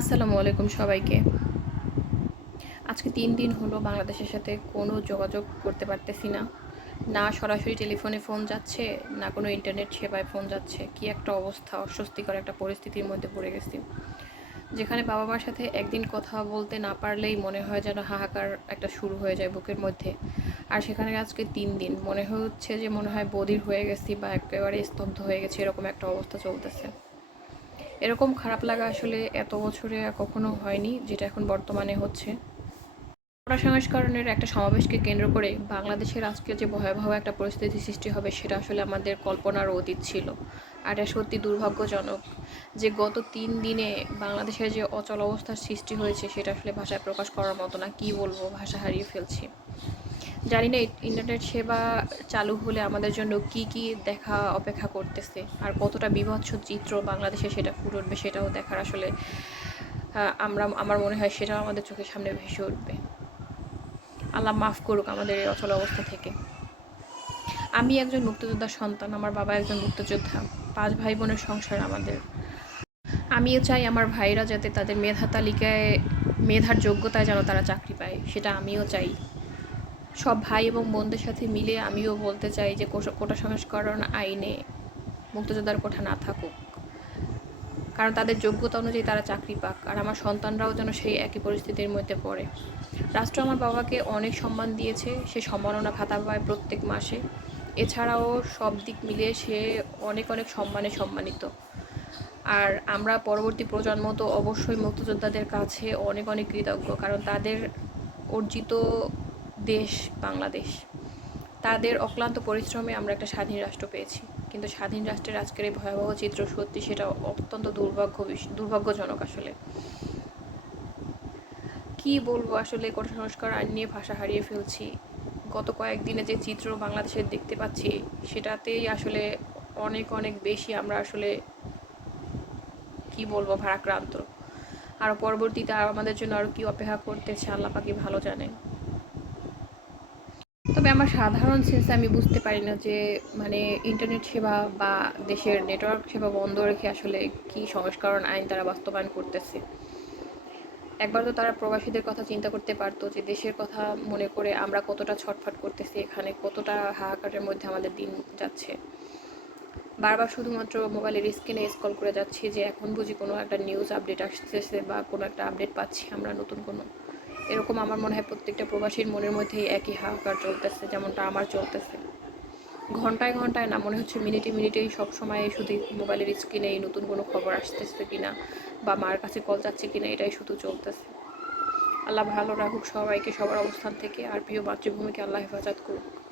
আসসালামু আলাইকুম সবাইকে। আজকে তিন দিন হলো বাংলাদেশের সাথে কোনো যোগাযোগ করতে পারতেছি না। না সরাসরি টেলিফোনে ফোন যাচ্ছে, না কোনো ইন্টারনেট সেবায় ফোন যাচ্ছে। কি একটা অবস্থা, অস্বস্তিকর একটা পরিস্থিতির মধ্যে পড়ে গেছি। যেখানে বাবা মার সাথে একদিন কথা বলতে না পারলেই মনে হয় যেন হাহাকার একটা শুরু হয়ে যায় বুকের মধ্যে। আর সেখানে আজকে তিন দিন। মনে হচ্ছে যে মনে হয় বধির হয়ে গেছি বা একেবারে স্তব্ধ হয়ে গেছি, এরকম একটা অবস্থা চলতেছে। এরকম খারাপ লাগা আসলে এত বছরে কখনো হয়নি, যেটা এখন বর্তমানে হচ্ছে। কোটা সংস্করণের একটা সমাবেশকে কেন্দ্র করে বাংলাদেশের আজকে যে ভয়াবহ একটা পরিস্থিতি সৃষ্টি হবে, সেটা আসলে আমাদের কল্পনার অতীত ছিল। আর এটা সত্যি দুর্ভাগ্যজনক যে গত তিন দিনে বাংলাদেশের যে অচল অবস্থার সৃষ্টি হয়েছে, সেটা আসলে ভাষায় প্রকাশ করার মতো না, কী বলব, ভাষা হারিয়ে ফেলছি। জানি না ইন্টারনেট সেবা চালু হলে আমাদের জন্য কি কি দেখা অপেক্ষা করতেছে আর কতটা বিভৎস চিত্র বাংলাদেশে সেটা ফুটে উঠবে সেটাও দেখার আসলে আমরা, আমার মনে হয় সেটাও আমাদের চোখের সামনে ভেসে উঠবে। আল্লাহ মাফ করুক আমাদের এই অচল অবস্থা থেকে। আমি একজন মুক্তিযোদ্ধার সন্তান, আমার বাবা একজন মুক্তিযোদ্ধা, পাঁচ ভাই বোনের সংসার আমাদের। আমিও চাই আমার ভাইরা যাতে তাদের মেধা তালিকায়, মেধার যোগ্যতায় যেন তারা চাকরি পায়, সেটা আমিও চাই। সব ভাই এবং বোনদের সাথে মিলে আমিও বলতে চাই যে কোটা সংস্করণ আইনে মুক্তযোদ্ধার কোঠা না থাকুক। কারণ তাদের যোগ্যতা অনুযায়ী তারা চাকরি পাক, আর আমার সন্তানরাও যেন সেই একই পরিস্থিতির মধ্যে পড়ে। রাষ্ট্র আমার বাবাকে অনেক সম্মান দিয়েছে, সে সম্মাননা ভাতা পায় প্রত্যেক মাসে। এছাড়াও সব দিক মিলিয়ে সে অনেক অনেক সম্মানে সম্মানিত। আর আমরা পরবর্তী প্রজন্ম তো অবশ্যই মুক্তিযোদ্ধাদের কাছে অনেক অনেক কৃতজ্ঞ, কারণ তাদের অর্জিত দেশ, বাংলাদেশ। তাদের অক্লান্ত পরিশ্রমে আমরা একটা স্বাধীন রাষ্ট্র পেয়েছি। কিন্তু স্বাধীন রাষ্ট্রের আজকের এই ভয়াবহ চিত্র সত্যি সেটা অত্যন্ত দুর্ভাগ্য দুর্ভাগ্যজনক আসলে। কি বলব আসলে কোটা সংস্কার আইন নিয়ে ভাষা হারিয়ে ফেলছি। গত কয়েকদিনে যে চিত্র বাংলাদেশের দেখতে পাচ্ছি, সেটাতেই আসলে অনেক অনেক বেশি আমরা আসলে কি বলব, ভারাক্রান্ত। আর পরবর্তীতে আমাদের জন্য আরও কি অপেক্ষা করতেছে, আল্লাহ পাকি ভালো জানে তবে আমার সাধারণ সেন্সে আমি বুঝতে পারি না যে মানে ইন্টারনেট সেবা বা দেশের নেটওয়ার্ক সেবা বন্ধ রেখে আসলে কি সংস্করণ আইন তারা বাস্তবায়ন করতেছে। একবার তো তারা প্রবাসীদের কথা চিন্তা করতে পারতো যে, দেশের কথা মনে করে আমরা কতটা ছটফট করতেছি এখানে, কতটা হাহাকারের মধ্যে আমাদের দিন যাচ্ছে। বারবার শুধুমাত্র মোবাইলের স্ক্রিনে স্কল করে যাচ্ছি যে, এখন বুঝি কোনো একটা নিউজ আপডেট আসতেছে বা কোনো একটা আপডেট পাচ্ছি আমরা নতুন কোনো। এরকম আমার মনে হয় প্রত্যেকটা প্রবাসীর মনের মধ্যেই একই হাহাকার চলতেছে, যেমনটা আমার চলতেছে। ঘন্টায় ঘন্টায় না, মনে হচ্ছে মিনিটে মিনিটেই সবসময় শুধু মোবাইলের স্ক্রিনে এই নতুন কোনো খবর আসতেছে কিনা বা মার কাছে কল যাচ্ছে কিনা, এটাই শুধু চলতেছে। আল্লাহ ভালো রাখুক সবাইকে, সবার অবস্থান থেকে, আর প্রিয় মাতৃভূমিকে আল্লাহ হেফাজত করুক।